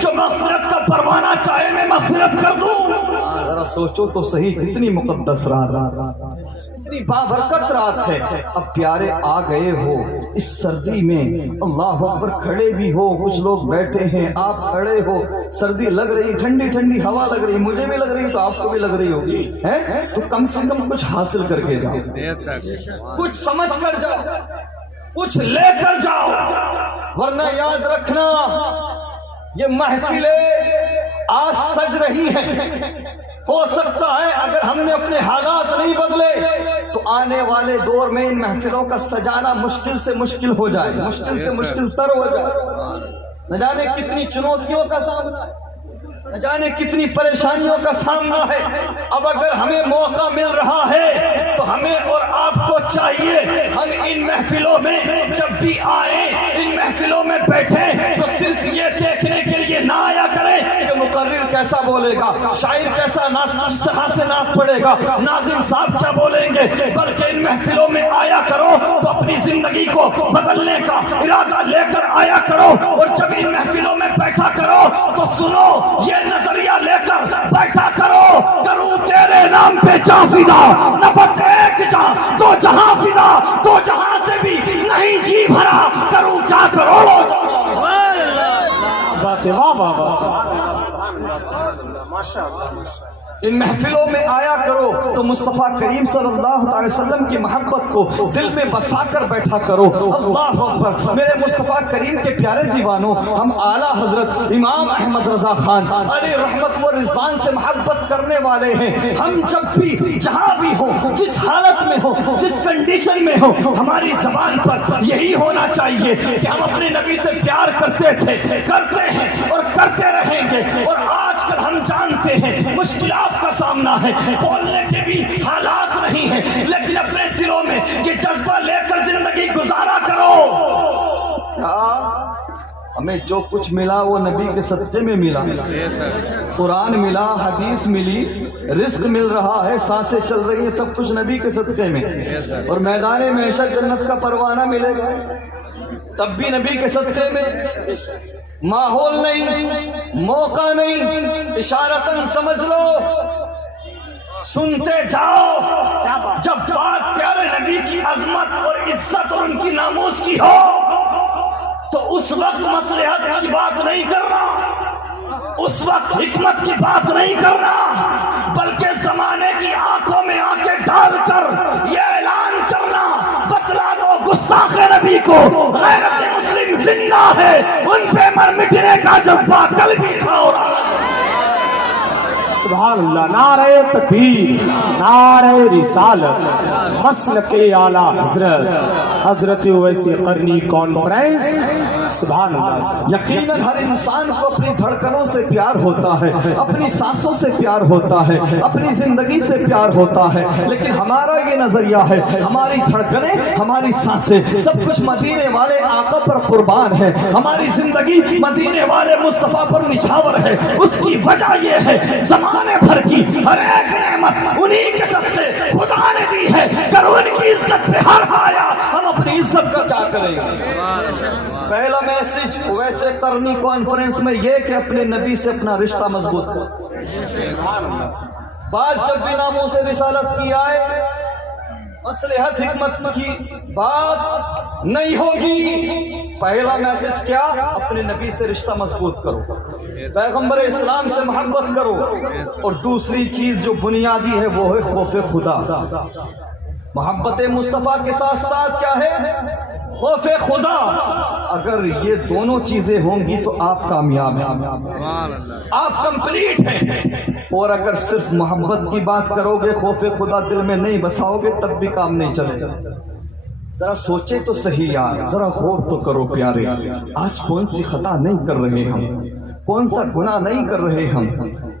جو مغفرت کا پروانہ چاہے میں مغفرت کر دوں. ذرا سوچو تو صحیح کتنی مقدس رات، اتنی بابرکت رات ہے. اب پیارے آ گئے ہو اس سردی میں، اللہ اکبر، کھڑے بھی ہو، کچھ لوگ بیٹھے ہیں، آپ کھڑے ہو، سردی لگ رہی، ٹھنڈی ٹھنڈی ہوا لگ رہی، مجھے بھی لگ رہی تو آپ کو بھی لگ رہی ہوگی، تو کم سے کم کچھ حاصل کر کے جاؤ، کچھ سمجھ کر جاؤ، کچھ لے کر جاؤ، ورنہ یاد رکھنا یہ محفلیں آج سج رہی ہیں، ہو سکتا ہے اگر ہم نے اپنے حالات نہیں بدلے تو آنے والے دور میں ان محفلوں کا سجانا مشکل سے مشکل ہو جائے، مشکل سے مشکل تر ہو جائے. نہ جانے کتنی چنوتیوں کا سامنا ہے، نہ جانے کتنی پریشانیوں کا سامنا ہے. اب اگر ہمیں موقع مل رہا ہے تو ہمیں اور آپ کو چاہیے ہم ان محفلوں میں جب بھی آئیں، ان محفلوں میں بیٹھیں تو صرف یہ دیکھنے کے لیے نہ آیا کریں کہ مقرر کیسا بولے گا، شاعر کیسا کس طرح سے نعت پڑھے گا، ناظم صاحب کیا بولیں گے، بلکہ ان محفلوں میں آیا کرو تو اپنی زندگی کو بدلنے کا ارادہ لے کر آیا کرو. اور جب ان محفلوں میں بیٹھا کرو تو سنو، یہ نظریہ لے کر بیٹھا کرو، کروں تیرے نام پہ جاں فدا، نہ بس ایک جاں دو جہاں فدا، دو جہاں سے بھی نہیں جی بھرا، کروں کیا کروڑوں جاں. ان محفلوں میں آیا کرو تو مصطفیٰ کریم صلی اللہ علیہ وسلم کی محبت کو دل میں بسا کر بیٹھا کرو. اللہ اکبر. میرے مصطفیٰ کریم کے پیارے دیوانوں، ہم اعلیٰ حضرت امام احمد رضا خان علی رحمت و رضوان سے محبت کرنے والے ہیں. ہم جب بھی جہاں بھی ہو، جس حالت میں ہو، جس کنڈیشن میں ہو، ہماری زبان پر یہی ہونا چاہیے کہ ہم اپنے نبی سے پیار کرتے تھے، کرتے ہیں اور کرتے رہیں گے. اور آج کل ہم جانتے ہیں مشکلات کا سامنا ہے، بولنے کے بھی حالات نہیں ہیں، لیکن اپنے دلوں میں یہ جذبہ لے کر زندگی گزارا کرو. ہمیں جو کچھ ملا وہ نبی کے صدقے میں ملا، قرآن ملا، حدیث ملی، رزق مل رہا ہے، سانسیں چل رہی ہیں، سب کچھ نبی کے صدقے میں. اور میدان معیشت جنت کا پروانہ ملے گا تب بھی نبی کے صدقے میں. ماحول نہیں، موقع نہیں، اشارتاً سمجھ لو، سنتے جاؤ. جب بات پیارے نبی کی عظمت اور عزت اور ان کی ناموس کی ہو تو اس وقت مصلحت کی بات نہیں کرنا، اس وقت حکمت کی بات نہیں کرنا، بلکہ زمانے کی آنکھوں میں آنکھیں ڈال کر یہ اعلان کرنا، بتلا دو گستاخ نبی کو غیرت مسلم زندہ ہے، ان پہ مر مٹنے کا جذبہ کل بھی تھا. اور سبحان اللہ. نعرہ تکبیر، نعرہ رسالت، مسلک اعلیٰ حضرت اویس قرنی کانفرنس. سبحان اللہ. یقیناً ہر انسان کو اپنی دھڑکنوں سے پیار ہوتا ہے، اپنی سانسوں سے پیار ہوتا ہے، اپنی زندگی سے پیار ہوتا ہے، لیکن ہمارا یہ نظریہ ہے ہماری دھڑکنیں، ہماری سانسیں سب کچھ مدینے والے آقا پر قربان ہے، ہماری زندگی مدینے والے مصطفیٰ پر نچھاور ہے. اس کی وجہ یہ ہے زمانے بھر کی ہر ایک نعمت انہی کے صدقے خدا نے دی ہے. کرو ان کی عزت پہ ہر آیا، ہم اپنی عزت کا کیا کریں گے؟ پہلا میسج ویسے قرنی کانفرنس میں یہ کہ اپنے نبی سے اپنا رشتہ مضبوط کرو. بات جب بھی ناموں سے رسالت کی آئے، مصلحت حکمت کی بات نہیں ہوگی. پہلا میسج کیا؟ اپنے نبی سے رشتہ مضبوط کرو، پیغمبر اسلام سے محبت کرو. اور دوسری چیز جو بنیادی ہے وہ ہے خوف خدا. محبت مصطفیٰ کے ساتھ ساتھ کیا ہے؟ خوف خدا. اگر یہ دونوں چیزیں ہوں گی تو آپ کامیاب ہیں، آپ کمپلیٹ ہیں. اور اگر صرف محبت کی بات کرو گے، خوف خدا دل میں نہیں بساؤ گے، تب بھی کام نہیں چلے گا. ذرا سوچے تو صحیح یار، ذرا غور تو کرو پیارے. آج کون سی خطا نہیں کر رہے ہم، کون سا گناہ نہیں کر رہے ہم.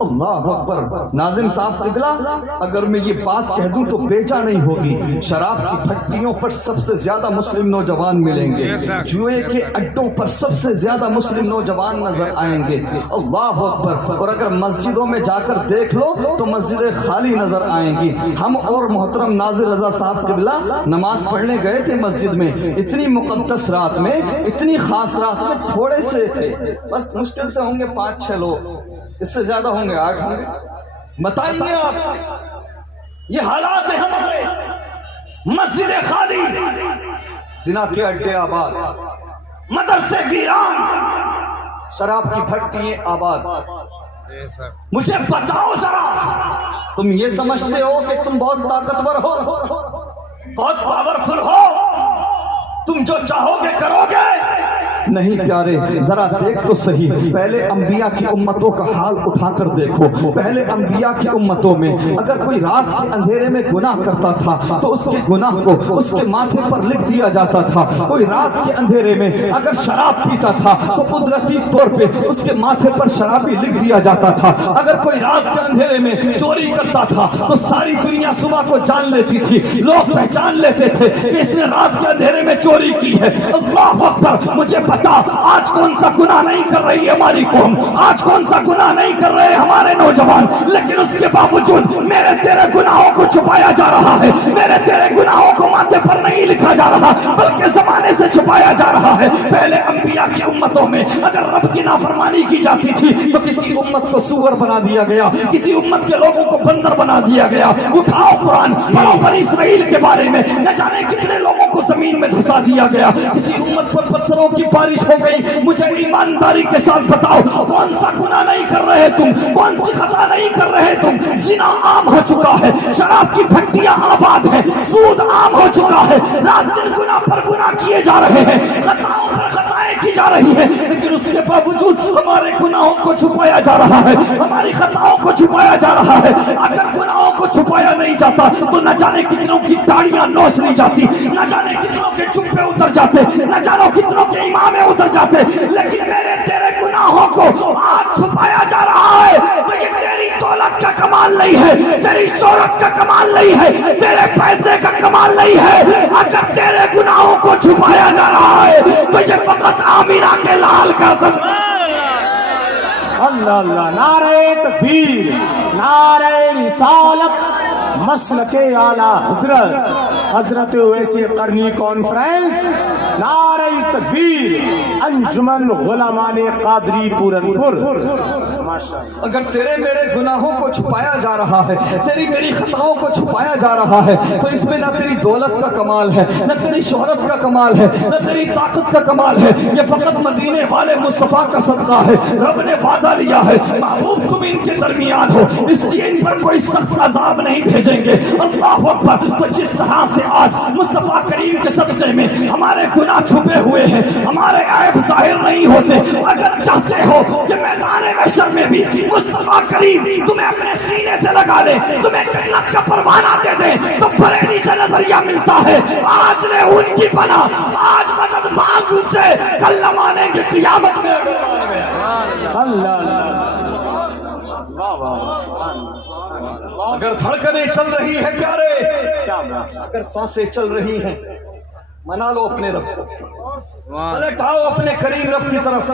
اللہ اکبر. ناظم صاحب قبلہ، اگر میں یہ بات کہہ دوں تو بیجا نہیں ہوگی، شراب کی بھٹیوں پر سب سے زیادہ مسلم نوجوان ملیں گے، جوئے کے اڈوں پر سب سے زیادہ مسلم نوجوان نظر آئیں گے. اللہ اکبر. اور اگر مسجدوں میں جا کر دیکھ لو تو مسجدیں خالی نظر آئیں گی. ہم اور محترم ناظر رضا صاحب قبلہ نماز پڑھنے گئے تھے مسجد میں، اتنی مقدس رات میں، اتنی خاص رات میں، تھوڑے سے تھے، بس مشکل سے ہوں ہوں گے 5-6 لوگ، اس سے زیادہ ہوں گے 8 ہوں گے. بتائیے آپ، یہ حالات ہیں ہمارے. مسجد خالی، زنا کے اڈے آباد، مدرسے ویران، شراب کی بھٹیاں آباد. مجھے بتاؤ ذرا، تم یہ سمجھتے ہو کہ تم بہت طاقتور ہو، بہت پاورفل ہو، تم جو چاہو گے کرو گے؟ نہیں پیارے، ذرا دیکھ تو صحیح. پہلے انبیاء کی امتوں کا حال اٹھا کر دیکھو. پہلے انبیاء کی امتوں میں اگر کوئی رات کے اندھیرے میں گناہ کرتا تھا تو اس کے گناہ کو اس کے ماتھے پر لکھ دیا جاتا تھا. کوئی رات کے اندھیرے میں اگر شراب پیتا تھا تو قدرتی طور پہ اس کے ماتھے پر شرابی لکھ دیا جاتا تھا. اگر کوئی رات کے اندھیرے میں چوری کرتا تھا تو ساری دنیا صبح کو جان لیتی تھی، لوگ پہچان لیتے تھے کہ اس نے رات کے اندھیرے میں چوری کی ہے. اللہ اکبر. مجھے بتا، آج کون سا گناہ نہیں کر رہی ہے ہماری قوم، آج کون سا گناہ نہیں کر رہے ہمارے نوجوان، لیکن اس کے باوجود میرے تیرے گناہوں کو چھپایا جا رہا ہے. میرے تیرے گناہوں کو ماتھے پر نہیں لکھا جا رہا بلکہ زمانے سے چھپایا جا رہا ہے. پہلے انبیاء کی امتوں میں اگر رب کی نافرمانی کی جاتی تھی تو کسی امت کو سور بنا دیا گیا، کسی امت کے لوگوں کو بندر بنا دیا گیا. اٹھاؤ قرآن پڑھو بنی اسرائیل کے بارے میں، نہ جانے کتنے لوگوں کو زمین میں دھسا دیا گیا. کسی امت پر پتھروں کی بارش ہو گئی. مجھے ایمانداری کے ساتھ بتاؤ، کون سا گناہ نہیں کر رہے تم، کون سی خطا نہیں کر رہے تم؟ زنا عام ہو چکا ہے، شراب کی بھٹیاں آباد ہیں، سود عام ہو چکا ہے، رات دن گناہ پر گناہ کیے جا رہے ہیں، خطاؤں پر خطائیں کی جا رہی ہیں، لیکن اس کے باوجود ہمارے گناہوں کو چھپایا جا رہا ہے، ہماری خطاؤں کو چھپایا جا رہا ہے. اگر گناہوں کو چھپایا نہیں جاتا تو نہ جانے کتنوں کی داڑیاں نوچ لی جاتی، نہ جانے کتنوں کے جبے اتر جاتے، نہ جانو کتنوں کے امامے اتر جاتے. لیکن میرے تیرے گناہوں کو آج چھپایا جا رہا ہے تو یہ تیری دولت کا کمال نہیں ہے، تیری شہرت کا کمال نہیں ہے، تیرے پیسے کا کمال نہیں ہے. اگر تیرے گناہوں کو چھپایا جا رہا ہے تو یہ فقط آمینہ کے لال کا سکتا. اللہ اللہ. نعرہ تکبیر، نعرہ رسالت، مسلک اعلی حضرت اویسی قرنی کانفرنس. نعرہ تکبیر، انجمن غلامان قادری پورنپور. اگر تیرے میرے گناہوں کو چھپایا جا رہا ہے، تیری میری خطاؤں کو چھپایا جا رہا ہے تو اس میں نہ تیری دولت کا کمال ہے، نہ تیری شہرت کا کمال ہے، نہ تیری طاقت کا کمال ہے. یہ فقط مدینے والے مصطفیٰ کا صدقہ ہے. رب نے وعدہ لیا ہے، محبوب تم ان کے درمیان ہو اس لیے ان پر کوئی سخت عذاب نہیں بھیجیں گے. اللہ اکبر. تو جس طرح سے آج مصطفیٰ کریم کے صدقے میں ہمارے گناہ چھپے ہوئے ہیں، ہمارے عیب ظاہر نہیں ہوتے، اگر چاہتے ہو کہ میدان محشر میں بھی مصطفیٰ کریم تمہیں اپنے سینے سے لگا لے، تمہیں جنت کا پروانہ دے دے تو بریلی سے نظریہ ملتا ہے. آج لے ان کی پناہ، آج مدد مانگ ان سے، کل نہ مانیں گے قیامت میں. اگر دھڑکنیں چل رہی ہے پیارے، اگر سانسیں چل رہی ہیں، منا لو اپنے رب کو، پلٹاؤ اپنے کریم رب کی طرف،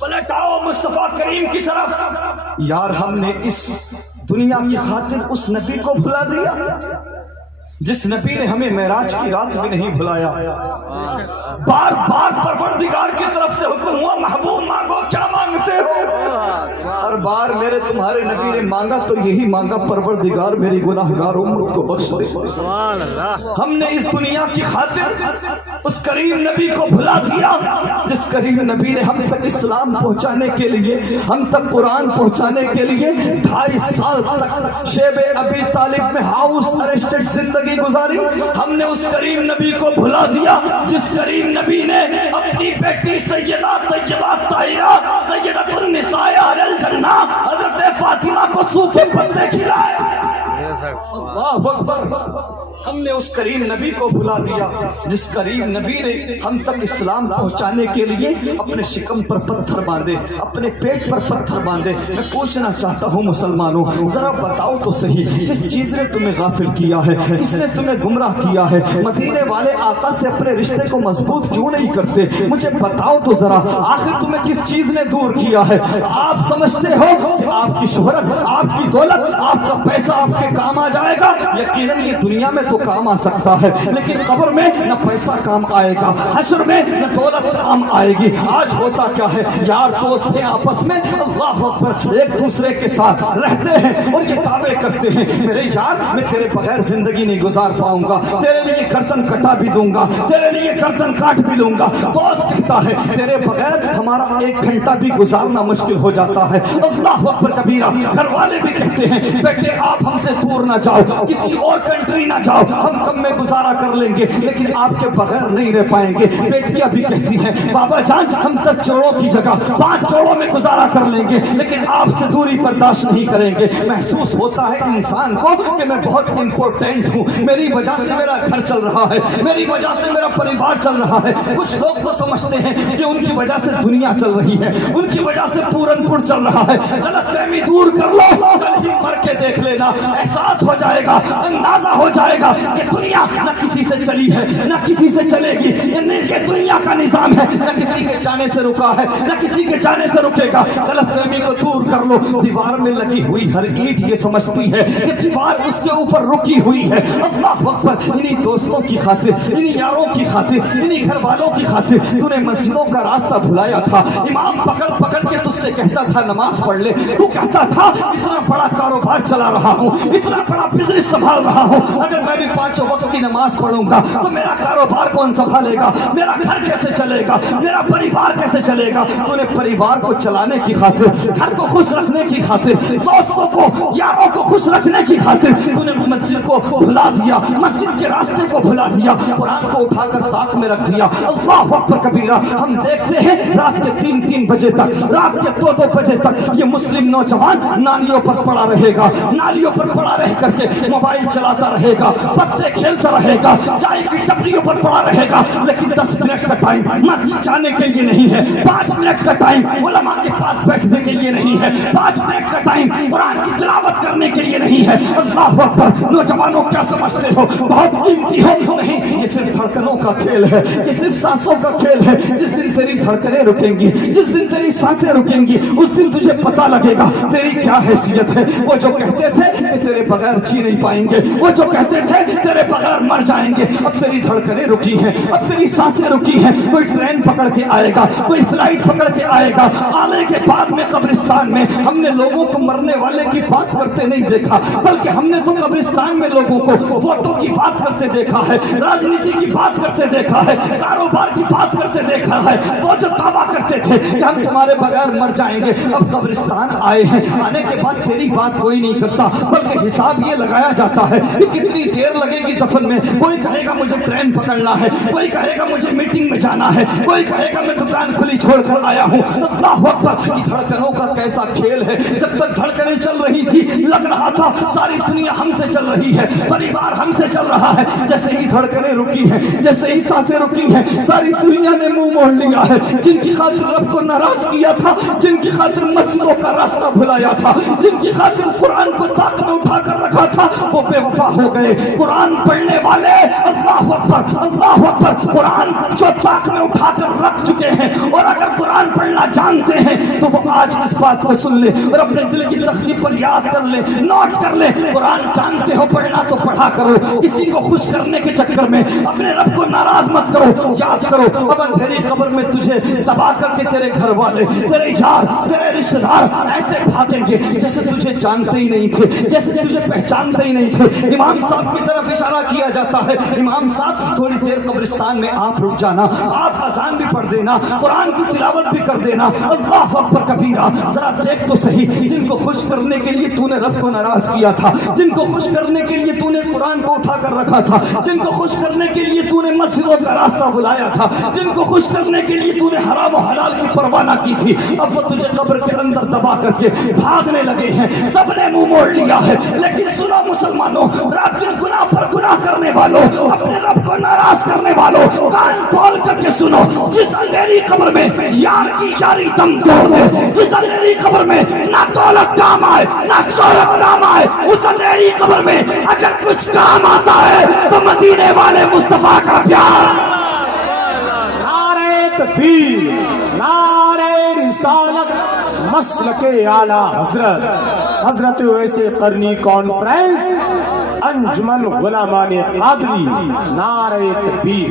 پلٹاؤ مصطفیٰ کریم کی طرف. یار ہم نے اس دنیا کی خاطر اس نبی کو بھلا دیا جس نبی نے ہمیں معراج کی رات بھی نہیں بھلایا. بار بار پروردگار کی طرف سے حکم ہوا، محبوب مانگو کیا مانگتے ہو. ہر بار میرے تمہارے نبی نے مانگا تو یہی مانگا، پروردگار میری گناہگار امت کو بخش دے. ہم نے اس دنیا کی خاطر اس کریم نبی کو بھلا دیا جس کریم نبی نے ہم تک اسلام پہنچانے کے لیے، ہم تک قرآن پہنچانے کے لیے 2.5 سال تک شیب ابی طالب میں ہاؤس ارسٹڈ زندگی گزاری. ہم نے اس کریم نبی کو بھلا دیا جس کریم نبی نے اپنی بیٹی سیدہ طیبہ طاہرہ سیدۃ النساء اہل الجنہ حضرت فاطمہ کو سوکھے پتے کھلائے. اللہ اکبر. ہم نے اس کریم نبی کو بھلا دیا جس کریم نبی نے ہم تک اسلام پہنچانے کے لیے اپنے شکم پر پتھر باندھے، اپنے پیٹ پر پتھر باندھے. میں پوچھنا چاہتا ہوں مسلمانوں، ذرا بتاؤ تو صحیح، کس چیز نے تمہیں غافل کیا ہے، کس نے تمہیں گمراہ کیا ہے؟ مدینے والے آقا سے اپنے رشتے کو مضبوط کیوں نہیں کرتے؟ مجھے بتاؤ تو ذرا، آخر تمہیں کس چیز نے دور کیا ہے؟ آپ سمجھتے ہو کہ آپ کی شہرت، آپ کی دولت، آپ کا پیسہ آپ کے کام آ جائے گا؟ یقیناً یہ دنیا میں تو کام آ سکتا ہے، لیکن قبر میں نہ پیسہ کام آئے گا، حشر میں نہ دولت کام آئے گی۔ آج ہوتا کیا ہے، یار دوست ہیں آپس میں اللہ اکبر ایک دوسرے کے ساتھ رہتے ہیں اور یہ دعوے کرتے ہیں میرے یار میں تیرے بغیر زندگی نہیں گزار پاؤں گا، تیرے لیے گردن کٹا بھی دوں گا، تیرے لیے گردن کاٹ بھی لوں گا۔ دوست کہتا ہے تیرے بغیر ہمارا 1 گھنٹہ بھی گزارنا مشکل ہو جاتا ہے۔ اللہ اکبر کبیرہ۔ گھر والے بھی کہتے ہیں بیٹے آپ ہم سے دور نہ جاؤ، کسی اور کنٹری نہ جاؤ، ہم کم میں گزارا کر لیں گے لیکن آپ کے بغیر نہیں رہ پائیں گے۔ بیٹیاں بھی کہتی ہیں بابا جان ہم 10 جوڑوں کی جگہ 5 جوڑوں میں گزارا کر لیں گے لیکن آپ سے دوری برداشت نہیں کریں گے۔ محسوس ہوتا ہے انسان کو کہ میں بہت امپورٹنٹ ہوں، میری وجہ سے میرا گھر چل رہا ہے، میری وجہ سے میرا پریوار چل رہا ہے۔ کچھ لوگ تو سمجھتے ہیں کہ ان کی وجہ سے دنیا چل رہی ہے، ان کی وجہ سے پورن پور چل رہا ہے۔ غلط فہمی دور کر لو، کل ہی مر کے دیکھ لینا، احساس ہو جائے گا، اندازہ ہو جائے گا کہ دنیا نہ کسی سے چلی ہے نہ کسی سے چلے گی۔ یہ دنیا کا نظام ہے، نہ کسی کے جانے سے رکا ہے نہ کسی کے جانے سے رکے گا۔ غلط فہمی کو دور کر لو۔ دیوار میں لگی ہوئی ہر اینٹ یہ سمجھتی ہے کہ دیوار اس کے اوپر رکی ہوئی ہے۔ اللہ اکبر۔ انہی دوستوں کی خاطر، انہی یاروں کی خاطر، انہی گھر والوں کی خاطر تو نے مسجدوں کا راستہ بھلایا تھا۔ امام پکڑ پکڑ کے تجھ سے کہتا تھا نماز پڑھ لے، تو کہتا تھا اتنا بڑا کاروبار چلا رہا ہوں، اتنا بڑا بزنس سنبھال رہا ہوں، اگر میں بھی 5 وقت کی نماز پڑھوں گا تو میرا کاروبار کون سنبھالے گا، میرا گھر کیسے چلے گا، میرا پریوار کیسے چلے گا۔ تو نے پریوار کو چلانے کی خاطر، گھر کو خوش رکھنے کی خاطر، دوستوں کو یاروں کو خوش رکھنے کی خاطر تو نے مسجد کو بھلا دیا، مسجد کے راستے کو بھلا دیا، قرآن کو اٹھا کر طاق میں رکھ دیا۔ اللہ اکبر کبیرہ۔ ہم دیکھتے ہیں رات کے 3 بجے تک، رات کے 2 بجے تک یہ مسلم نوجوان نالیوں پر پڑا رہے گا، نالیوں پر پڑا رہ کر کے موبائل چلاتا رہے گا، پتے کھیلتا رہے گا، چائے کی ٹپریوں پر پڑا رہے گا، لیکن 10 منٹ کا ٹائم مسجد جانے کے لیے نہیں ہے، 5 منٹ کا ٹائم علماء کے پاس بیٹھنے کے لیے نہیں ہے، 5 منٹ کا ٹائم قرآن کی تلاوت کرنے کے لیے نہیں ہے۔ اللہ اکبر۔ نوجوانوں کیا سمجھتے ہو بہت قیمتی ہو؟ نہیں، یہ صرف دھڑکنوں کا کھیل ہے، یہ صرف سانسوں کا کھیل ہے۔ جس دن تیری دھڑکنیں رکیں گی، جس دن تیری سانسیں رکیں گی، اس دن تجھے پتہ لگے گا تیری کیا حیثیت ہے۔ وہ جو کہتے تھے کہ تیرے بغیر جی نہیں پائیں گے، وہ جو کہتے تھے تیرے بغیر مر جائیں گے، اب تیری دھڑکنیں رکی ہیں، اب تیری سانسیں رکی ہیں۔ کوئی ٹرین پکڑ کے آئے گا، کوئی فلائٹ پکڑ کے آئے گا۔ آنے کے بعد میں قبرستان میں ہم نے لوگوں کو مرنے والے کی بات کرتے نہیں دیکھا، بلکہ ہم نے تو قبرستان میں لوگوں کو ووٹوں کی بات کرتے دیکھا ہے، راجنیتی کی بات کرتے دیکھا ہے، کاروبار کی بات کرتے دیکھا ہے۔ وہ جو دعویٰ کرتے تھے کہ ہم تمہارے بغیر مر جائیں گے، اب قبرستان آئے ہیں، آنے کے بعد تیری بات کوئی نہیں کرتا، بلکہ حساب یہ لگایا جاتا ہے کہ کتنی دیر لگے گی دفن میں۔ کوئی کہے گا مجھے ٹرین پکڑنا ہے، کوئی کہے گا مجھے میٹنگ میں جانا ہے، کوئی کہے گا میں دکان کھلی چھوڑ کر آیا ہوں۔ اللہ اکبر۔ یہ دھڑکنوں کا کیسا کھیل ہے۔ جب تک دھڑکنیں چل رہی تھی لگ رہا تھا ساری دنیا ہم سے چل رہی ہے، پریوار ہم سے چل رہا ہے۔ جیسے ہی دھڑکنیں رکی ہیں، جیسے ہی سانسیں رکی ہیں، ساری دنیا نے منہ موڑ لیا ہے۔ جن کی خاطر رب کو ناراض کیا تھا، جن کی خاطر مسجدوں کا راستہ بھلایا تھا، جن کی خاطر قرآن کو طاق میں اٹھا کر رکھا تھا، وہ بے وفا ہو گئے۔ قرآن پڑھنے والے اللہ اکبر اللہ اکبر قرآن جو طاق میں اٹھا کر رکھ چکے ہیں، اور اگر قرآن پڑھنا جانتے ہیں تو وہ آج اس بات کو سن لیں اور اپنے دل کی تخلیق پر یاد کر لیں، نوٹ کر لیں۔ قرآن جانتے ہو پڑھنا تو پڑھا کرو، کسی کو خوش کرنے کے چکر میں اپنے رب کو ناراض مت کرو، یاد کرو اب اندھیری قبر میں تجھے دبا کر کے تیرے گھر والے، تیرے یار، تیرے رشتہ دار ایسے بھاگیں گے جیسے تجھے جانتے ہی نہیں تھے، جیسے تجھے پہچانتے ہی نہیں تھے۔ امام صاحب کی طرف اشارہ کیا جاتا ہے، امام صاحب تھوڑی دیر قبرستان میں آپ رک جانا، آپ اذان بھی پڑھ دینا، قرآن کی تلاوت بھی کر دینا۔ اللہ اکبر کبیرہ۔ ذرا دیکھ تو صحیح، جن کو خوش کرنے کے لیے تو نے رب کو ناراض کیا تھا، جن کو خوش کرنے کے لیے تو نے قرآن کو اٹھا کر رکھا تھا، جن کو خوش کرنے کے لیے تو نے مسجدوں کا راستہ بلایا تھا، جن کو خوش کرنے کے لیے تو نے حرام و حلال کی پرواہ نہ کی تھی، اب وہ تجھے قبر کے اندر دبا کر کے بھاگنے لگے ہیں۔ سب نے منہ موڑ لیا ہے، لیکن سنو مسلمانوں، رات دن گناہ پر گناہ کرنے والوں، اپنے رب کو ناراض کرنے والوں، کان کھول کر کے سنو۔ جس اندھیری قبر میں یار کی یاری دم توڑ دے، جس اندھیری قبر میں نہ دولت کام آئے نہ شہرت کام آئے، اس اندھیری قبر میں اگر کچھ کام آتا ہے تو مدینے والے مصطفیٰ کا پیار۔ نعرہ تکبیر، نعرہ رسالت، مسلک اعلیٰ حضرت حضرت اویس قرنی کانفرنس انجمن غلامان قادری نعرہ تکبیر.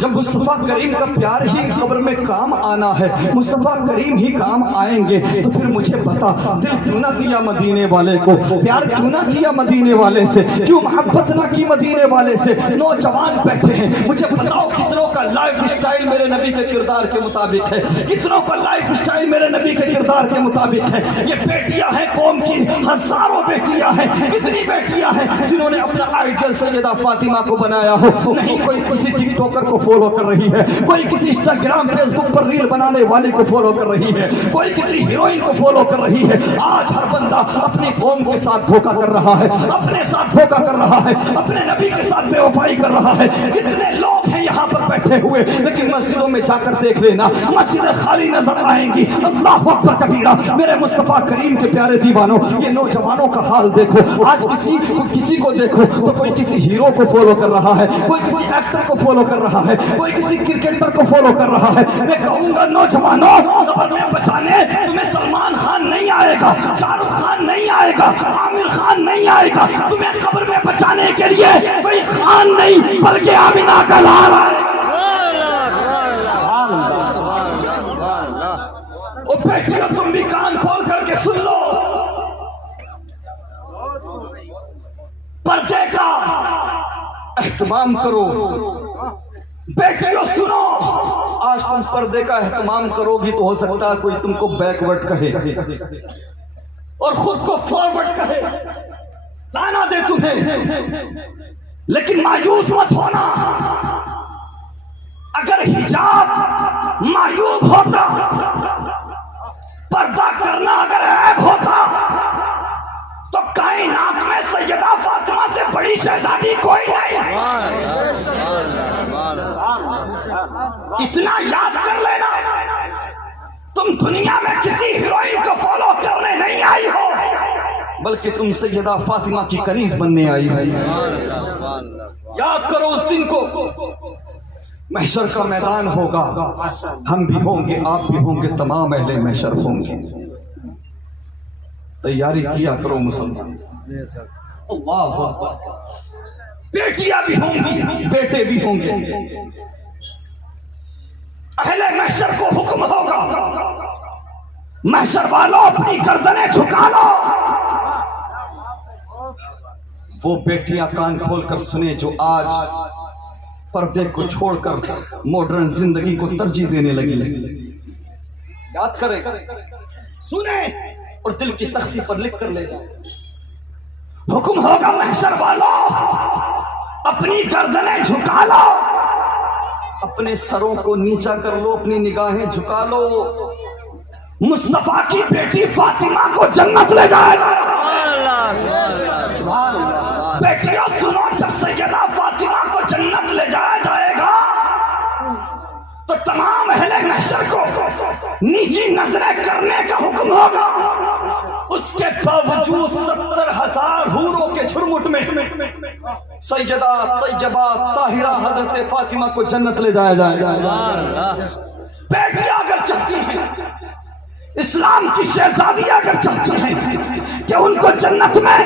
جب مصطفیٰ کریم کا پیار ہی قبر میں کام آنا ہے، مصطفیٰ کریم ہی کام آئیں گے، تو پھر مجھے بتا دل کیوں نہ دیا مدینے والے کو، پیار کیوں نہ کیا مدینے والے سے، کیوں محبت نہ کی مدینے والے سے؟ نوجوان بیٹھے ہیں، مجھے بتاؤ کتنوں کا لائف اسٹائل میرے نبی کے کردار کے مطابق ہے، کتنوں کا لائف اسٹائل میرے نبی کے کردار کے مطابق ہے؟ یہ بیٹیاں ہیں قوم کی، ہزاروں بیٹیاں ہیں، کتنی بیٹیاں ہیں جنہوں نے اپنا آئیڈیل سیدہ فاطمہ کو بنایا ہو؟ نہیں کوئی کسی ٹک ٹاکر کو فالو کر رہی ہے، کوئی کسی انسٹاگرام فیس بک پر ریل بنانے والے کو فالو کر رہی ہے، کوئی کسی ہیروئن کو فالو کر رہی ہے۔ آج ہر بندہ اپنی قوم کے ساتھ دھوکہ کر رہا ہے، اپنے ساتھ دھوکہ کر رہا ہے، اپنے نبی کے ساتھ بے وفائی کر رہا ہے۔ کتنے لوگ ہیں یہاں پر بیٹھے ہوئے، لیکن مسجدوں میں جا کر دیکھ لینا مسجدیں خالی نظر آئیں گی۔ اللہ اکبر کبیرہ، میرے مصطفیٰ کریم کے پیارے دیوانوں، یہ نوجوانوں کا حال دیکھو۔ آج کسی کو دیکھو تو کوئی کسی ہیرو کو فالو کر رہا ہے، کوئی کسی ایکٹر کو فالو کر رہا ہے، کوئی کسی کرکٹر کو فالو کر رہا ہے۔ میں کہوں گا نوجوانوں، قبر میں بچانے تمہیں سلمان خان نہیں آئے گا، شاہ رخ خان نہیں آئے گا، عامر خان نہیں آئے گا، تمہیں قبر میں بچانے کے لیے کوئی خان نہیں بلکہ آمینہ کا لال آئے گا۔ او بیٹیوں، تم بھی کان کھول کر کے سن لو، پردے کا اہتمام کرو۔ بیٹیوں سنو، آج تم پردے کا اہتمام کرو گی تو ہو سکتا ہے کوئی تم کو بیکورڈ کہے اور خود کو فارورڈ کہے، تانا دے تمہیں، لیکن مایوس مت ہونا۔ اگر حجاب معیوب ہوتا، پردہ کرنا اگر عیب ہوتا، تو کائنات میں سیدہ فاطمہ سے بڑی شہزادی کوئی نہیں۔ اتنا یاد کر لینا، تم دنیا میں کسی ہیروئن کو فالو کرنے نہیں آئی ہو، بلکہ تم سیدہ فاطمہ کی کنیز بننے آئی ہو۔ یاد کرو اس دن کو، محشر کا میدان ہوگا، ہم بھی ہوں گے، آپ بھی ہوں گے، تمام اہل محشر ہوں گے۔ تیاری کیا کرو مسلمان۔ اللہ اکبر، بیٹیاں بھی ہوں گی، بیٹے بھی ہوں گے۔ اہل محشر کو حکم ہوگا، محشر والوں اپنی گردنیں جھکا لو۔ وہ بیٹیاں کان کھول کر سنے جو آج پردے کو چھوڑ کر ماڈرن زندگی کو ترجیح دینے لگی۔ یاد کریں، سنیں اور دل کی تختی پر لکھ کر لے جائیں۔ حکم ہوگا محشر والوں اپنی گردنیں جھکا لو، اپنے سروں کو نیچا کر لو، اپنی نگاہیں جھکا لو، مصطفیٰ کی بیٹی فاطمہ کو جنت لے جائے گا۔ بیٹیوں سنو، جب سیدہ فاطمہ کو جنت لے جایا جائے گا تو تمام اہل محشر کو نیچی نظریں کرنے کا حکم ہوگا۔ اس کے باوجود 70,000 حوروں کے جھرمٹ میں سیدہ طیبہ طاہرہ حضرت فاطمہ کو جنت لے جایا جائے گا۔ بیٹیاں اگر چاہتی ہیں، اسلام کی شہزادی اگر چاہتی ہیں کہ ان کو جنت میں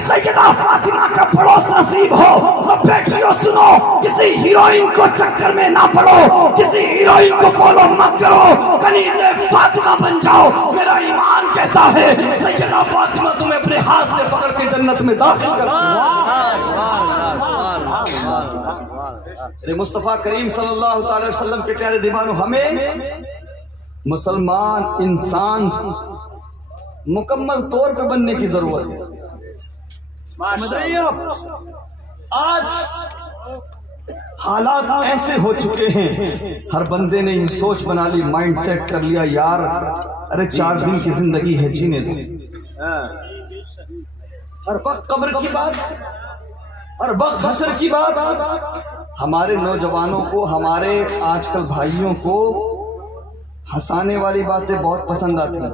سیدہ فاطمہ کا پڑوس نصیب ہو، تو بیٹیوں سنو، کسی ہیروئن کو چکر میں نہ پڑو، کسی ہیروئن کو فالو مت کرو، کنیز فاطمہ بن جاؤ۔ میرا ایمان کہتا ہے سیدہ فاطمہ تمہیں اپنے ہاتھ سے پکڑ کے جنت میں داخل کر دے۔ مصطفیٰ کریم صلی اللہ تعالی وسلم کے پیارے دیوانوں، ہمیں مسلمان انسان مکمل طور پہ بننے کی ضرورت ہے۔ سمجھ رہی ہیں آپ؟ آج حالات ایسے ہو چکے ہیں، ہر بندے نے یہ سوچ بنا لی، مائنڈ سیٹ کر لیا، یار ارے 4 دن کی زندگی ہے، جینے دو۔ ہر وقت قبر کی بات، ہر وقت حشر کی بات۔ ہمارے نوجوانوں کو، ہمارے آج کل بھائیوں کو ہنسانے والی باتیں بہت پسند آتی ہیں،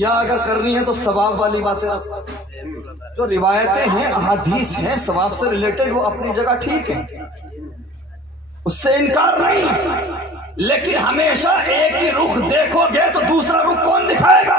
یا اگر کرنی ہے تو ثواب والی باتیں۔ جو روایتیں ہیں، احادیث ہیں ثواب سے ریلیٹڈ، وہ اپنی جگہ ٹھیک ہے، اس سے انکار نہیں، لیکن ہمیشہ ایک ہی رخ دیکھو گے تو دوسرا رخ کون دکھائے گا؟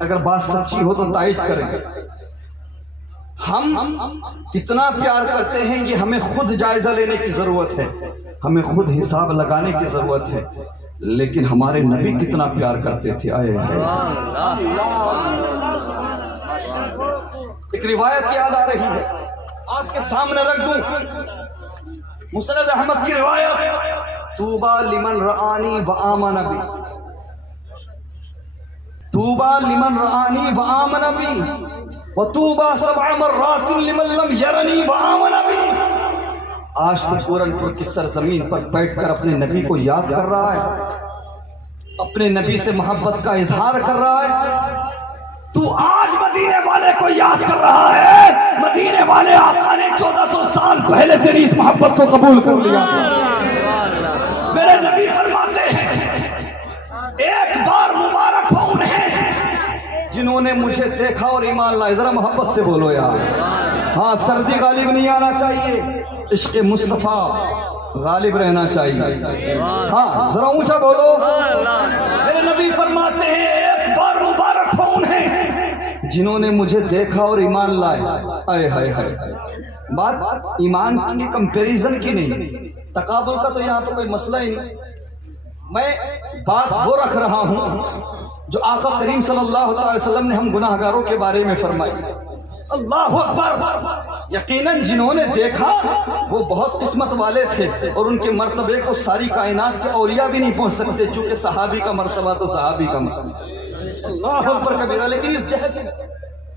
اگر بات سچی ہو تو تائید کریں. ہم کتنا پیار کرتے ہیں یہ ہمیں خود جائزہ لینے کی ضرورت ہے, ہمیں خود حساب لگانے کی ضرورت ہے. لیکن ہمارے نبی کتنا پیار کرتے تھے. آئے ایک روایت یاد آ رہی ہے, آپ کے سامنے رکھ دوں. مسند احمد کی روایت, طوبیٰ لمن رآنی وآمن بی, طوبیٰ لمن رآنی وآمن بی, وطوبیٰ 7 مرات لمن لم یرنی وآمن بی. آج تو پورن پور کی سرزمین پر بیٹھ کر اپنے نبی کو یاد کر رہا ہے, اپنے نبی سے محبت کا اظہار کر رہا ہے. تو آج مدینے والے کو یاد کر رہا ہے, مدینے والے آقا نے 1400 سال پہلے تیری اس محبت کو قبول کر لیا تھا. میرے نبی فرماتے ہیں ایک بار مبارک ہو انہیں جنہوں نے مجھے دیکھا اور ایمان لائے. ذرا محبت سے بولو یار. ہاں, سردی غالب نہیں آنا چاہیے, عشق مصطفیٰ غالب رہنا چاہیے. ہاں ذرا اونچا بولو. میرے نبی فرماتے ہیں ایک بار مبارک ہو انہیں جنہوں نے مجھے دیکھا اور ایمان لائے. آئے ہائے ہائے. بات ایمان کی کمپیریزن کی نہیں, تقابل کا تو یہاں پہ کوئی مسئلہ ہی نہیں. میں بات وہ رکھ رہا ہوں جو آقا کریم صلی اللہ علیہ وسلم نے ہم گناہ گاروں کے بارے میں فرمائی. اللہ اکبر. یقیناً جنہوں نے دیکھا وہ بہت قسمت والے تھے, اور ان کے مرتبے کو ساری کائنات کے اولیاء بھی نہیں پہنچ سکتے, چونکہ صحابی کا مرتبہ تو صحابی کا مرتبہ. اللہ اکبر کبیرہ. لیکن اس جہت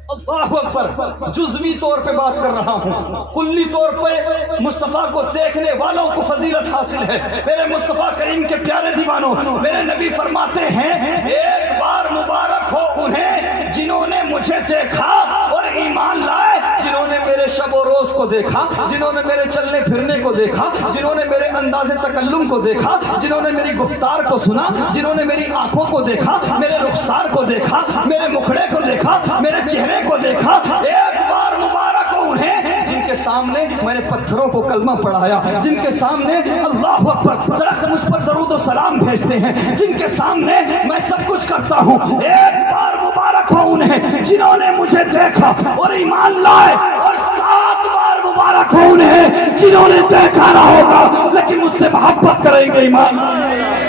اللہ اکبر جزوی طور پہ بات کر رہا ہوں, کلی طور پہ مصطفیٰ کو دیکھنے والوں کو فضیلت حاصل ہے. میرے مصطفیٰ کریم کے پیارے دیوانوں, میرے نبی فرماتے ہیں ایک بار مبارک ہو انہیں جنہوں نے مجھے دیکھا اور ایمان لائے, جنہوں نے میرے شب و روز کو دیکھا, جنہوں نے میرے چلنے پھرنے کو دیکھا, جنہوں نے میرے انداز تکلم کو دیکھا, جنہوں نے میری گفتار کو سنا, جنہوں نے میری آنکھوں کو دیکھا, میرے رخسار کو دیکھا, میرے مکھڑے کو دیکھا, میرے چہرے کو دیکھا. ایک بار مبارک ہو انہیں جن کے سامنے میں نے پتھروں کو کلمہ پڑھایا, جن کے سامنے اللہ اکبر درخت مجھ پر درود و سلام بھیجتے ہیں, جن کے سامنے میں سب کچھ کرتا ہوں. ایک بار مبارک ہو انہیں جنہوں نے مجھے دیکھا اور ایمان لائے, اور 7 بار مبارک ہو انہیں جنہوں نے دیکھا نہ ہوگا لیکن مجھ سے محبت کریں گے, ایمان لائے.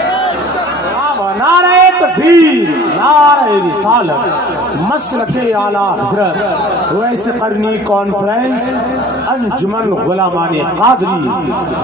نعرہ تکبیر, نعرہ رسالت, مسلک اعلیٰ حضرت اویس قرنی کانفرنس انجمن غلامان قادری.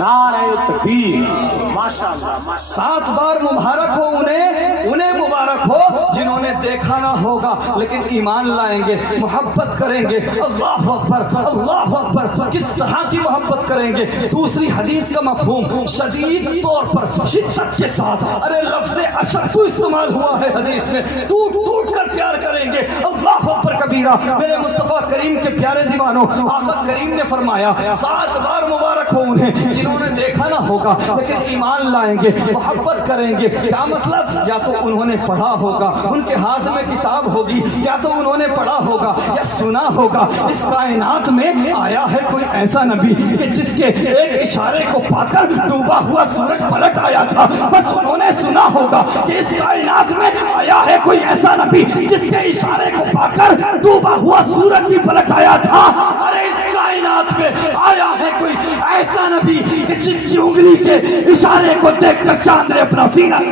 نعرہ تکبیر. ماشاءاللہ. 7 بار مبارک ہو انہیں مبارک ہو جنہوں نے دیکھا نہ ہوگا لیکن ایمان لائیں گے, محبت کریں گے. اللہ اکبر, اللہ اکبر. کس طرح کی محبت کریں گے؟ دوسری حدیث کا مفہوم شدید طور پر, شدت کے ساتھ, ارے لفظ اشد تو استعمال ہوا ہے حدیث میں, ٹوٹ ٹوٹ کر پیار کریں گے. اللہ اکبر کبیرہ. میرے مصطفیٰ کریم کے پیارے دیوانوں, آقا کریم نے فرمایا 7 بار مبارک ہو انہیں جنہوں نے دیکھا نہ ہوگا لیکن ایمان لائیں گے, محبت کریں گے. کیا مطلب؟ یا تو انہوں نے پڑھا ہوگا, ان کے ہاتھ میں کتاب ہوگی, یا تو انہوں نے پڑھا ہوگا یا سنا ہوگا اس کائنات میں آیا ہے کوئی ایسا نبی کہ جس کے ایک اشارے کو پا کر ڈوبا ہوا سورج پلٹ آیا تھا. بس انہوں نے سنا ہوگا کہ اس کائنات میں آیا ہے کوئی ایسا نبی جس کے اشارے کو پا کر ڈوبا ہوا سورج بھی پلٹ آیا تھا. ارے اس کائنات میں آیا ہے کوئی ایسا نبی کہ جس کی انگلی کے اشارے کو دیکھ کر چاند نے اپنا سینہ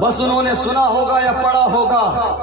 بس انہوں نے سنا ہوگا یا پڑھا ہوگا.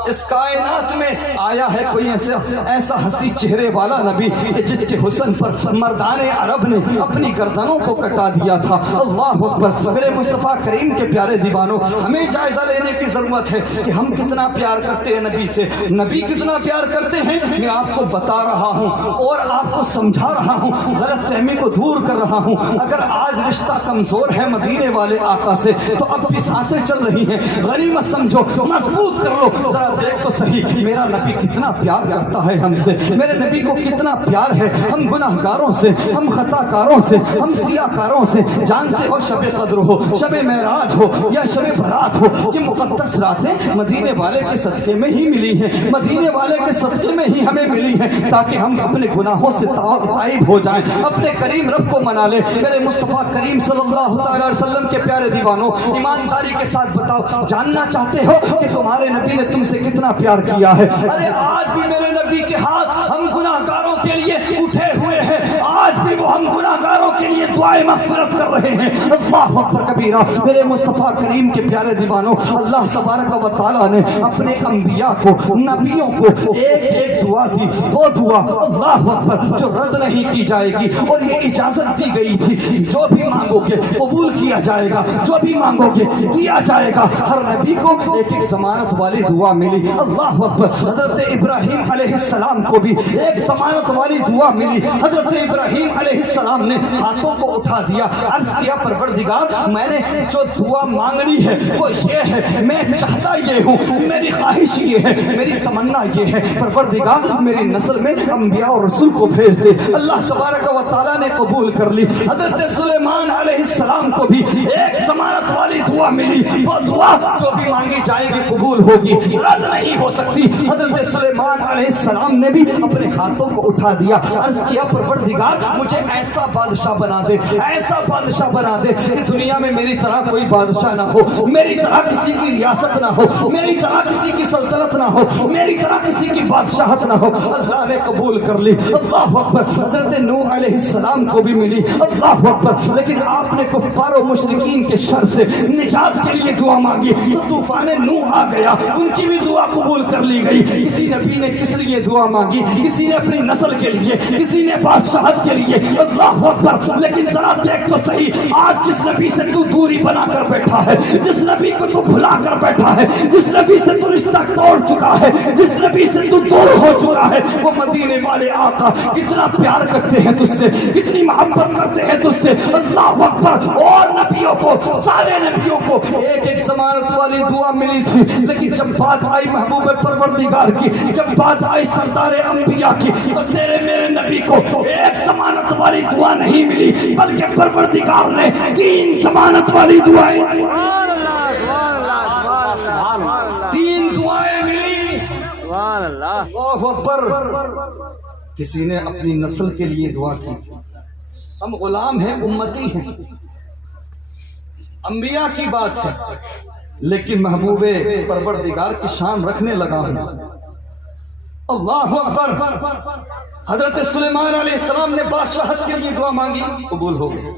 اس کائنات میں آیا ہے کوئی ایسا ہنسی چہرے والا نبی کہ جس کے حسن پر مردان عرب نے اپنی گردنوں کو کٹا دیا تھا. اللہ اکبر. میرے مصطفیٰ کریم کے پیارے دیوانوں, ہمیں جائزہ لینے کی ضرورت ہے کہ ہم کتنا پیار کرتے ہیں نبی سے. نبی کتنا پیار کرتے ہیں میں آپ کو بتا رہا ہوں اور آپ کو سمجھا رہا ہوں, غلط فہمی کو دور کر رہا ہوں. اگر آج رشتہ کمزور ہے مدینے والے آقا سے تو اب بھی سانسیں چل رہی ہیں, غنیمت سمجھو, مضبوط کر لو. ذرا دیکھ تو صحیح میرا نبی کتنا پیار کرتا ہے ہم سے, میرے نبی کو کتنا پیار ہے. ہم گناہ گاروں سے, ہم خطا کاروں سے, ہم سیاہ کاروں سے, جانتے ہو شب قدر ہو, شب معراج ہو یا شب برات ہو, یہ مقدس راتیں مدینے والے کے صدقے میں ہی ملی ہیں, مدینے والے کے صدقے میں ہی ہمیں ملی ہیں تاکہ ہم اپنے گناہوں سے تائب ہو جائیں, اپنے کریم رب کو منا لیں. میرے مصطفیٰ کریم صلی اللہ تعالی علیہ وسلم کے پیارے دیوانوں, ایمانداری کے ساتھ بتاؤ جاننا چاہتے ہو کہ تمہارے نبی نے تم سے کتنا پیار کیا ہے؟ ارے آج بھی میرے نبی کے ہاتھ ہم گناہگاروں کے لیے اٹھے ہوئے ہیں، آج بھی وہ ہم گناہگاروں کے لیے دعائیں مغفرت کر رہے ہیں۔ اللہ اکبر کبیرہ۔ میرے مصطفیٰ کریم کے پیارے دیوانوں، اللہ تبارک و تعالیٰ نے اپنے انبیاء کو، نبیوں کو ایک ایک دعا دی، وہ دعا اللہ اکبر جو رد نہیں کی جائے گی، اور یہ اجازت دی گئی تھی جو بھی مانگو گے قبول کیا جائے گا، جو بھی مانگو گے دیا جائے گا۔ ہر نبی کو ایک ایک ضمانت والی دعا ملی، اللہ اکبر۔ حضرت ابراہیم علیہ السلام کو بھی ایک ضمانت والی دعا ملی۔ حضرت ابراہیم علیہ السلام نے ہاتھوں کو اٹھا دیا، عرض کیا پروردگار میں نے جو دعا مانگنی ہے وہ یہ ہے، میں چاہتا یہ ہوں، میری خواہش یہ ہے، میری تمنا یہ ہے، پروردگار میری نسل میں انبیاء اور رسول کو بھیج دے۔ اللہ تبارک و تعالیٰ نے قبول کر لی۔ حضرت سلیمان علیہ السلام کو بھی ایک ضمانت والی دعا ملی، وہ دعا جو بھی مانگی جائے گی قبول ہوگی، رد نہیں ہو سکتی۔ حضرت سلیمان علیہ السلام نے بھی اپنے ہاتھوں کو اٹھا دیا، عرض کیا پروردگار مجھے ایسا بادشاہ بنا دے، ایسا بادشاہ بنا دے کہ دنیا میں میری طرح کوئی بادشاہ نہ ہو، میری طرح کسی کی ریاست نہ ہو، میری طرح کسی کی سلطنت نہ ہو، میری طرح کسی کی بادشاہت نہ ہو۔ اللہ نے قبول کر لی، اللہ اکبر۔ حضرت نوح علیہ السلام کو بھی ملی، اللہ اکبر، لیکن آپ نے کفار و مشرکین کے شر سے نجات کے لیے دعا مانگی تو طوفان نوح آ گیا، ان کی بھی دعا قبول کر لی گئی۔ کسی نبی نے کس لیے دعا مانگی؟ کسی نے اپنی نسل کے لیے، کسی نے بادشاہت کے لیے، اللہ اکبر۔ لیکن ذرا دیکھ تو صحیح، آج جس نبی سے تو دوری بنا کر بیٹھا ہے، جس نبی کو تو بھلا کر بیٹھا ہے، جس نبی سے تو رشتہ توڑ چکا ہے، جس نبی سے تو دور ہو چکا ہے، وہ مدینے والے آقا کتنا پیار کرتے ہیں تجھ سے، کتنی محبت کرتے ہیں تجھ سے، اللہ اکبر۔ اور نبیوں کو، سارے نبیوں کو ایک ایک ضمانت والی دعا ملی تھی، لیکن جب بات آئی محبوب پروردگار کی، جب بات آئی سردار انبیاء کی، تو تیرے میرے نبی کو ایک ضمانت والی دعا نہیں ملی، بلکہ پروردگار نے 3 ضمانت والی دعائیں، 3 دعائیں ملی۔ اللہ اکبر۔ کسی نے اپنی نسل کے لیے دعا کی، ہم غلام ہیں، امتی ہیں، انبیاء کی بات ہے، لیکن محبوب پروردگار کی شان رکھنے لگا ہوں۔ اللہ اکبر۔ حضرت سلیمان علیہ السلام نے بادشاہت کے لیے دعا مانگی، قبول ہو گئی۔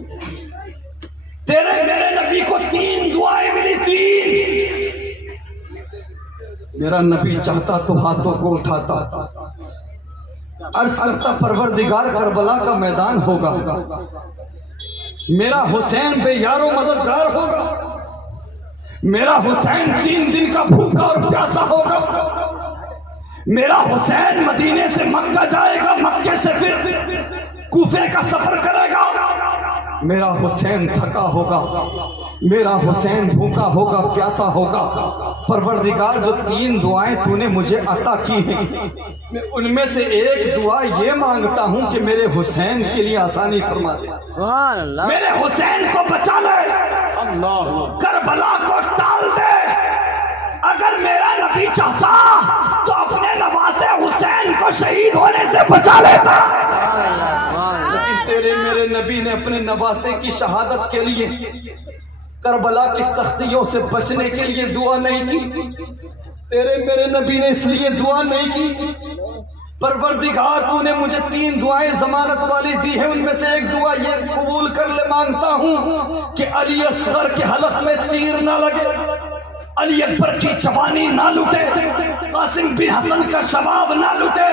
تیرے میرے نبی کو 3 دعائیں ملی، 3۔ میرا نبی چاہتا تو ہاتھوں کو اٹھاتا، عرض کرتا پروردگار کربلا کا میدان ہوگا، میرا حسین بے یار و مددگار ہوگا، میرا حسین 3 دن کا بھوکا اور پیاسا ہوگا، میرا حسین مدینے سے مکہ جائے گا، مکے سے پھر کوفے کا سفر کرے گا، میرا حسین تھکا ہوگا، میرا حسین بھوکا ہوگا، پیاسا ہوگا۔ پروردگار جو 3 دعائیں تو نے مجھے عطا کی ہیں، میں ان میں سے ایک دعا یہ مانگتا ہوں کہ میرے حسین کے لیے آسانی فرما دے، میرے حسین کو بچا لے، کربلا کو ٹال دے۔ اگر میرا نبی چاہتا تو اپنے نواسے حسین کو شہید ہونے سے بچا لیتا، لیکن تیرے میرے نبی نے اپنے نواسے کی شہادت کے لیے، کربلا کی سختیوں سے بچنے کے لیے دعا نہیں کی۔ تیرے میرے نبی نے اس لیے دعا نہیں کی، پروردگار تو نے مجھے 3 دعائیں ضمانت والی دی ہیں، ان میں سے ایک دعا یہ قبول کر لے، مانگتا ہوں کہ علی اصغر کے حلق میں تیر نہ لگے، علی اکبر کی جوانی نہ لٹے، قاسم بن حسن کا شباب نہ لٹے۔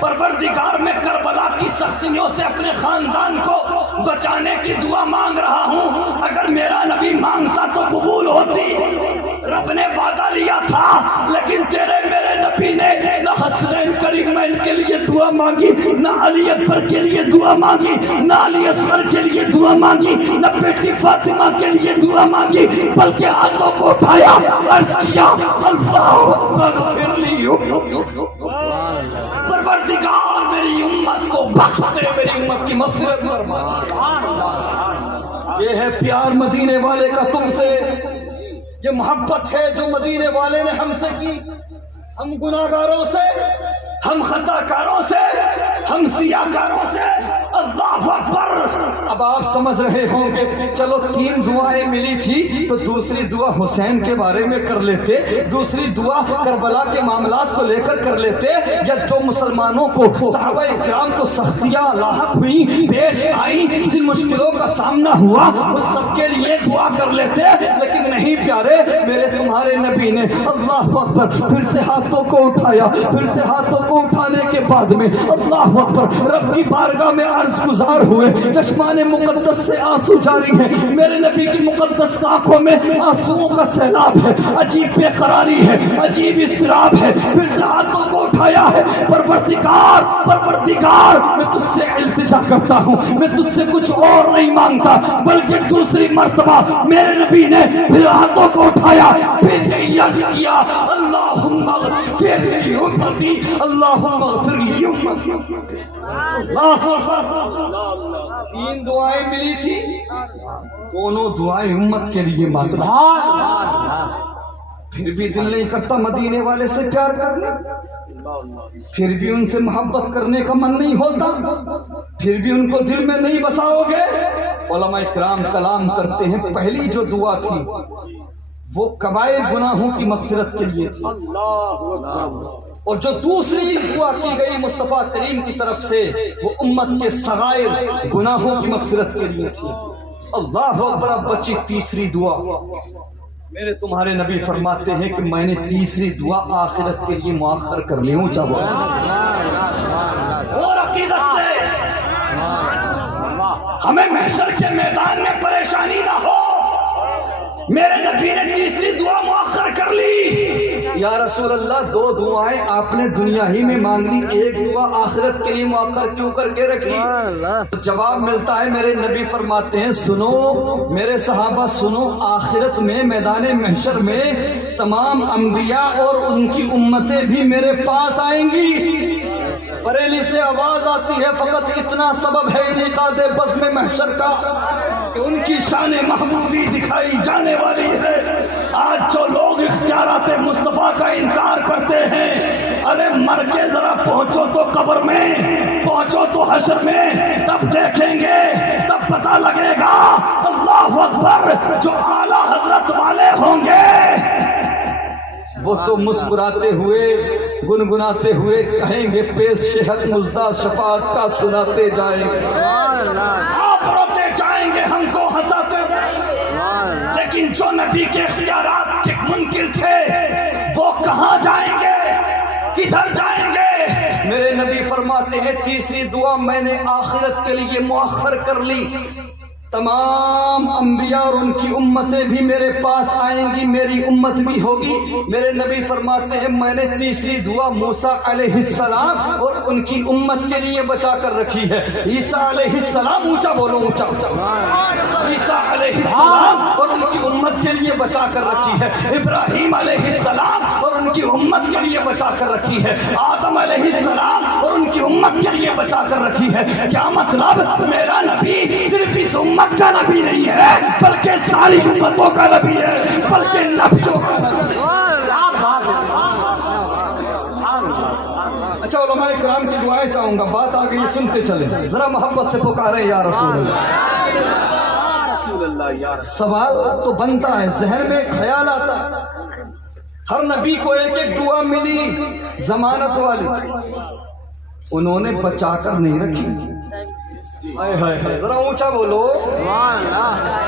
پروردگار میں کربلا کی سختیوں سے اپنے خاندان کو بچانے کی دعا مانگ رہا ہوں، اگر میرا نبی مانگتا تو قبول ہوتی۔ رب نے وعدہ لیا تھا، لیکن تیرے میرے نبی نے نہ حسنین کریمین کے لیے دعا مانگی، نہ علی اکبر کے لیے دعا مانگی، نہ علی اصغر کے لیے دعا مانگی، نہ بیٹی فاطمہ کے لیے دعا مانگی، بلکہ ہاتھوں کو اٹھایا، عرض کیا اللہ اغفر لی، پروردگار میری امت کو بخش دے، میری امت کی مغفرت فرما۔ یہ ہے پیار مدینے والے کا تم سے، یہ محبت ہے جو مدینے والے نے ہم سے کی، ہم گناہگاروں سے ہم خطاکاروں سے، ہم سیاکاروں سے۔ اللہ اکبر۔ اب آپ سمجھ رہے ہوں گے چلو 3 دعائیں ملی تھی تو دوسری دعا حسین کے بارے میں کر لیتے، دوسری دعا کربلا کے معاملات کو لے کر کر لیتے، یا جو مسلمانوں کو صحابہ کرام کو سختیاں لاحق ہوئی، پیش آئی، جن مشکلوں کا سامنا ہوا، اس سب کے لیے دعا کر لیتے۔ لیکن نہیں پیارے، میرے تمہارے نبی نے اللہ اکبر پھر سے ہاتھوں کو اٹھایا، پھر سے ہاتھوں کو اٹھانے کے بعد میں اللہ اکبر رب کی بارگاہ میں عرض گزار ہوئے، چشمان مقدس سے آنسو جاری ہے، میرے نبی کی مقدس آنکھوں میں آنسوؤں کا سیلاب ہے، عجیب بے قراری ہے، عجیب اضطراب ہے۔ پھر سے ہاتھوں کو اٹھایا ہے، پروردگار پروردگار میں تجھ سے التجا کرتا ہوں، میں تجھ سے کچھ اور نہیں مانگتا، بلکہ دوسری مرتبہ میرے نبی نے پھر ہاتھوں کو اٹھایا، پھر یہ عرض کیا اللہم اغفر لی امتی، اللہم اغفر لی امتی۔ اللہ 3 دعائیں ملی تھی، دونوں دعائیں امت کے لیے مانگا۔ پھر بھی دل نہیں کرتا مدینے والے سے پیار کرنے، پھر بھی ان سے محبت کرنے کا من نہیں ہوتا، پھر بھی ان کو دل میں نہیں بساؤ گے۔ علماء کرام کلام کرتے ہیں پہلی جو دعا تھی وہ کبائر گناہوں کی مغفرت کے لیے تھی، اور جو دوسری دعا کی گئی مصطفیٰ کریم کی طرف سے وہ امت کے صغائر گناہوں کی مغفرت کے لیے تھی۔ اللہ اکبر۔ اب بچی تیسری دعا، میرے تمہارے نبی فرماتے ہیں کہ میں نے تیسری دعا آخرت کے لیے مؤخر کر لی ہوں۔ چاہو اور عقیدت سے ہمیں محشر کے میدان میں پریشانی نہ ہو، میرے نبی نے تیسری دعا مؤخر کر لی۔ یا رسول اللہ 2 دعائیں آپ نے دنیا ہی میں مانگ لی، ایک دعا آخرت کے لیے مؤخر کیوں کر کے رکھی؟ جواب ملتا ہے میرے نبی فرماتے ہیں سنو میرے صحابہ سنو، آخرت میں میدان محشر میں تمام انبیاء اور ان کی امتیں بھی میرے پاس آئیں گی۔ بریلی سے آواز آتی ہے فقط اتنا سبب ہے انعقاد بزم محشر کا کہ ان کی شان محبوبی دکھائی جانے والی ہے۔ آج جو لوگ اختیارات مصطفیٰ کا انکار کرتے ہیں، ارے مر کے ذرا پہنچو تو قبر میں، پہنچو تو حشر میں، تب دیکھیں گے، تب پتہ لگے گا۔ اللہ اکبر۔ جو اعلیٰ حضرت والے ہوں گے وہ تو مسکراتے ہوئے گنگناتے ہوئے کہیں گے پیش شہد مزدہ شفاعت کا سناتے جائیں گے، آپ روتے جائیں گے ہم کو ہنساتے جائیں گے۔ لیکن جو نبی کے اختیارات کے منکر تھے وہ کہاں جائیں گے، کدھر جائیں گے؟ میرے نبی فرماتے ہیں تیسری دعا میں نے آخرت کے لیے مؤخر کر لی، تمام انبیاء اور ان کی امتیں بھی میرے پاس آئیں گی، میری امت بھی ہوگی۔ میرے نبی فرماتے ہیں میں نے تیسری دعا موسیٰ علیہ السلام اور ان کی امت کے لیے بچا کر رکھی ہے۔ عیسیٰ علیہ السلام، اونچا بولو اونچا، عیسیٰ علیہ السلام اور ان کی امت کے لیے بچا کر رکھی ہے۔ ابراہیم علیہ السلام اور ان کی امت کے لیے بچا کر رکھی ہے۔ آدم علیہ السلام اور ان کی امت کے لیے بچا کر رکھی ہے۔ کیا مطلب؟ میرا نبی صرف اس امت کا نبی نہیں ہے بلکہ ساری امتوں کا نبی ہے، بلکہ نبیوں کا نبی ہے۔ اچھا علماء کرام کی دعائیں چاہوں گا، بات آ گئی سنتے چلیں، ذرا محبت سے پکاریں یا رسول اللہ۔ سوال تو بنتا ہے، ذہن میں خیال آتا ہے، ہر نبی کو ایک ایک دعا ملی ضمانت والی، انہوں نے بچا کر نہیں رکھی۔ ذرا اونچا بولو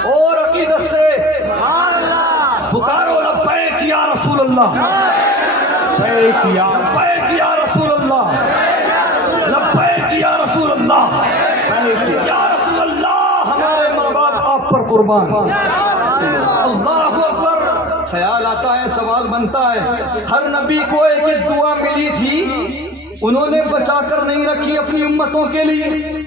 اور عقیدت سے پکارو لبیک یا رسول اللہ، لبیک یا رسول اللہ، لبیک یا رسول اللہ، یا رسول اللہ، ہمارے ماں باپ آپ پر قربان۔ اللہ اکبر۔ خیال آتا ہے، سوال بنتا ہے، ہر نبی کو ایک ایک دعا ملی تھی، انہوں نے بچا کر نہیں رکھی اپنی امتوں کے لیے۔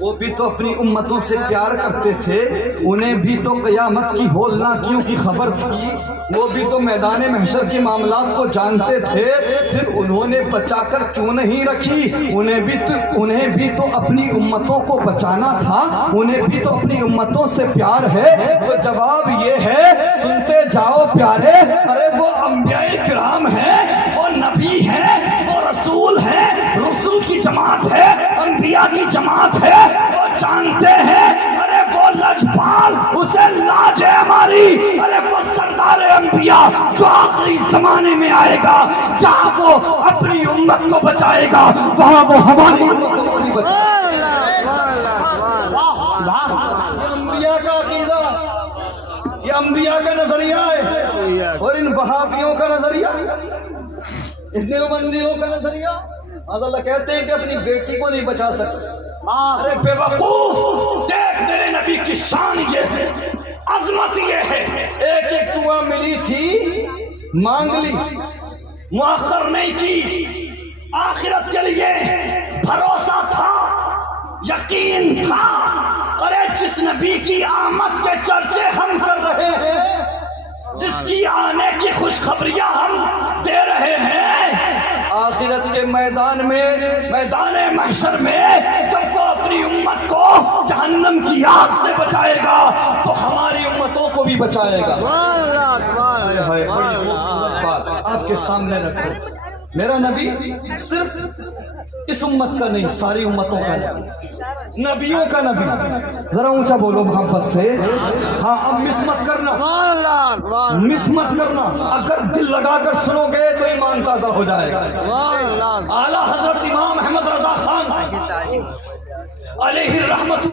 وہ بھی تو اپنی امتوں سے پیار کرتے تھے، انہیں بھی تو قیامت کی ہولناکیوں کی خبر تھی، وہ بھی تو میدان محشر کے معاملات کو جانتے تھے، پھر انہوں نے بچا کر کیوں نہیں رکھی؟ انہیں بھی تو اپنی امتوں کو بچانا تھا، انہیں بھی تو اپنی امتوں سے پیار ہے۔ تو جواب یہ ہے، سنتے جاؤ پیارے، ارے وہ انبیاء کرام ہیں، وہ نبی ہیں، وہ رسول ہیں، انبیاء کی جماعت ہے وہ جانتے ہیں ارے وہ لجپال اسے لاج ہے ہماری، ارے وہ سردار انبیاء جو آخری زمانے میں آئے گا، جہاں وہ اپنی امت کو بچائے گا وہاں وہ ہماری امت کو نہیں بچائے گا۔ یہ انبیاء کا عقیدہ، یہ انبیاء کا نظریہ ہے، اور ان وہابیوں کا نظریہ، ان دیوبندیوں کا نظریہ۔ اللہ کہتے ہیں کہ اپنی بیٹی کو نہیں بچا سکتے۔ ارے بے وقوف، دیکھ میرے نبی کی شان یہ ہے، عظمت یہ ہے، ایک ایک دعا ملی تھی مانگ لی، مؤخر نہیں کی، آخرت کے لیے بھروسہ تھا، یقین تھا۔ ارے جس نبی کی آمد کے چرچے ہم کر رہے ہیں، جس کی آنے کی خوشخبریاں ہم دے رہے ہیں، آخرت کے میدان میں، میدان محشر میں جب وہ اپنی امت کو جہنم کی آگ سے بچائے گا تو ہماری امتوں کو بھی بچائے گا۔ بڑی خوبصورت بات آپ کے سامنے رکھو، میرا نبی صرف اس امت کا نہیں، ساری امتوں کا نبی، نبیوں کا نبی۔ ذرا اونچا بولو محبت سے، ہاں اب مس مت کرنا، مس مت کرنا، اگر دل لگا کر سنو گے تو ایمان تازہ ہو جائے گا۔ اعلیٰ حضرت امام احمد رضا خان علیہ الرحمت